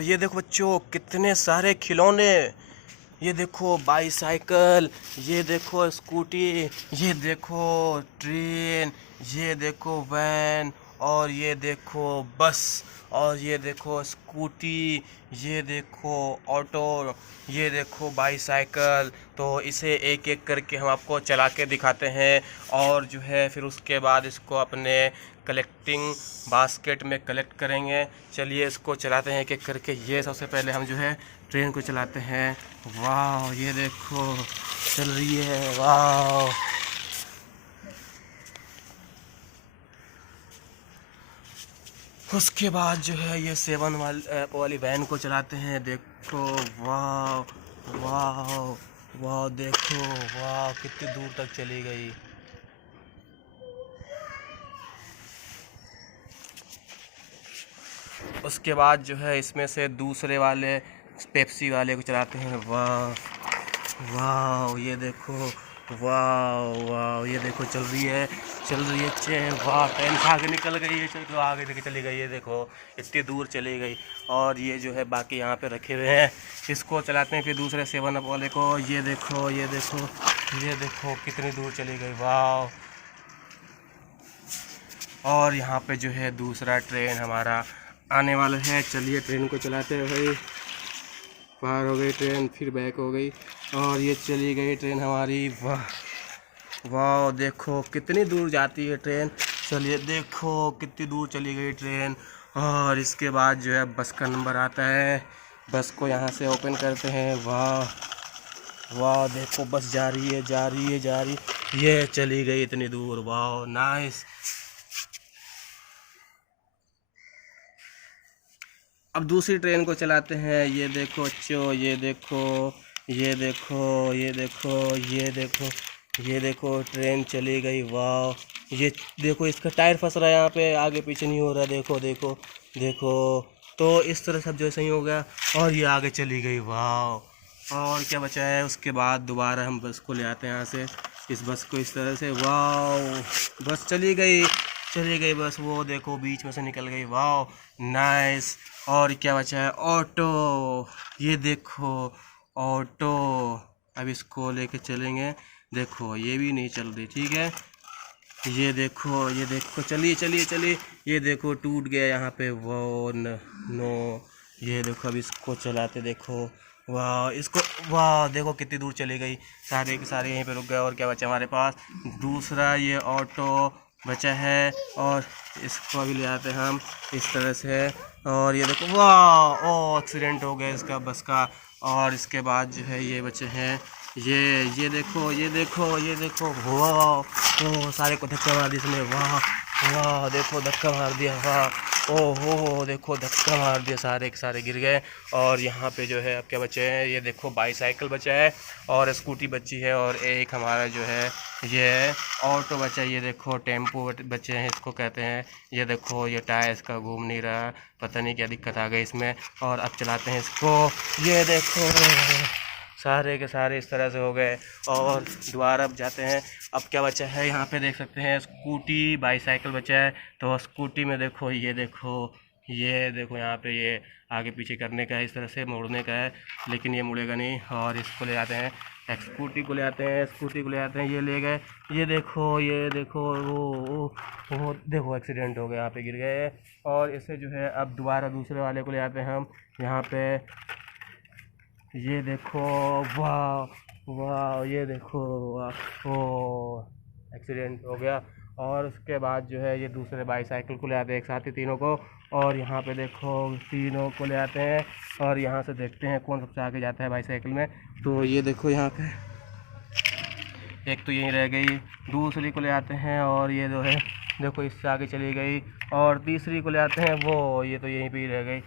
ये देखो बच्चों, कितने सारे खिलौने। ये देखो बाईसाइकिल, ये देखो स्कूटी, ये देखो ट्रेन, ये देखो वैन, और ये देखो बस, और ये देखो स्कूटी, ये देखो ऑटो, ये देखो बाईसाइकिल। तो इसे एक एक करके हम आपको चला के दिखाते हैं, और जो है फिर उसके बाद इसको अपने कलेक्टिंग बास्केट में कलेक्ट करेंगे। चलिए इसको चलाते हैं एक एक करके। ये सबसे पहले हम जो है ट्रेन को चलाते हैं। वाह, ये देखो चल रही है, वाह। उसके बाद जो है ये 7 वाली वैन को चलाते हैं। देखो, वाह वाह वाह, देखो वाह, कितनी दूर तक चली गई। उसके बाद जो है इसमें से दूसरे वाले पेप्सी वाले को चलाते हैं। वाह वाह, ये देखो, वाह वाह, ये देखो चल रही है, चल रही है ट्रेन। वाह, ट्रेन से आगे निकल गई है, चल आगे लेके चली गई है। देखो इतनी दूर चली गई। और ये जो है बाकी यहाँ पे रखे हुए हैं, इसको चलाते हैं फिर दूसरे 7 अप वाले को। ये देखो, ये देखो, ये देखो कितनी दूर चली गई। वाह। और यहाँ पे जो है दूसरा ट्रेन हमारा आने वाला है। चलिए ट्रेन को चलाते हैं भाई। पार हो गई ट्रेन, फिर बैक हो गई, और ये चली गई ट्रेन हमारी। वाह वाह, देखो कितनी दूर जाती है ट्रेन। चलिए देखो कितनी दूर चली गई ट्रेन। और इसके बाद जो है बस का नंबर आता है। बस को यहाँ से ओपन करते हैं। वाह वाह, देखो बस जा रही है, जा रही है, जा रही, ये चली गई इतनी दूर। वाह, नाइस। अब दूसरी ट्रेन को चलाते हैं। ये देखो बच्चों, ये देखो, ये देखो, ये देखो, ये देखो, ये देखो ट्रेन चली गई। वाह, ये देखो इसका टायर फंस रहा है यहाँ पे, आगे पीछे नहीं हो रहा। देखो देखो देखो। तो इस तरह सब जो सही हो गया, और ये आगे चली गई। वाह। और क्या बचा है, उसके बाद दोबारा हम बस को ले आते हैं यहाँ से, इस बस को इस तरह से। वाह, बस चली गई, चली गई बस। वो देखो बीच में से निकल गई। वाह, नाइस। और क्या बचा है, ऑटो। ये देखो ऑटो। अब इसको लेके चलेंगे। देखो ये भी नहीं चल रही, ठीक है। ये देखो, ये देखो, चलिए चलिए चलिए। ये देखो टूट गया यहाँ पे। वो नो। ये देखो अब इसको चलाते, देखो। वाह, इसको, वाह देखो कितनी दूर चली गई। सारे के सारे यहीं पे रुक गए। और क्या बचा हमारे पास, दूसरा ये ऑटो बचा है। और इसको अभी ले आते हैं हम इस तरह से। और ये देखो, वाह, ओ एक्सीडेंट हो गया इसका बस का। और इसके बाद जो है ये बचे हैं ये देखो, ये देखो, ये देखो। वाह, ओ सारे को धक्का मार दिया इसने। वाह वाह, देखो धक्का मार दिया। वाह, ओ हो, देखो धक्का मार दिया, सारे के सारे गिर गए। और यहाँ पे जो है अब क्या बचे हैं, ये देखो बाईसाइकिल बचा है, और स्कूटी बची है, और एक हमारा जो है ये ऑटो बचा है। ये देखो टेम्पो बचे हैं, इसको कहते हैं। ये देखो ये टायर इसका घूम नहीं रहा, पता नहीं क्या दिक्कत आ गई इसमें। और अब चलाते हैं इसको। ये देखो सारे के सारे इस तरह से हो गए। और दोबारा अब जाते हैं। अब क्या बचा है, यहाँ पे देख सकते हैं स्कूटी बाईसाइकिल बचा है। तो स्कूटी में देखो, ये देखो, ये देखो यहाँ पे ये आगे पीछे करने का है, इस तरह से मोड़ने का है, लेकिन ये मुड़ेगा नहीं। और इसको ले आते हैं, स्कूटी को ले आते हैं, स्कूटी को ले आते हैं। ये ले गए। ये देखो, ये देखो, वो देखो एक्सीडेंट हो गया, यहाँ पे गिर गए। और इसे जो है अब दोबारा दूसरे वाले को ले आते हैं हम यहाँ पे। ये देखो, वाह वाह, ये देखो, वाह, ओ एक्सीडेंट हो गया। और उसके बाद जो है ये दूसरे बाईसाइकिल को ले आते हैं एक साथ ही तीनों को। और यहाँ पे देखो तीनों को ले आते हैं, और यहाँ से देखते हैं कौन सबसे आगे जाता है बाईसाइकिल में। तो ये देखो यहाँ पे एक तो यहीं रह गई, दूसरी को ले आते हैं, और ये जो है देखो इससे आगे चली गई। और तीसरी को ले आते हैं, वो ये तो यहीं पे ही रह गई।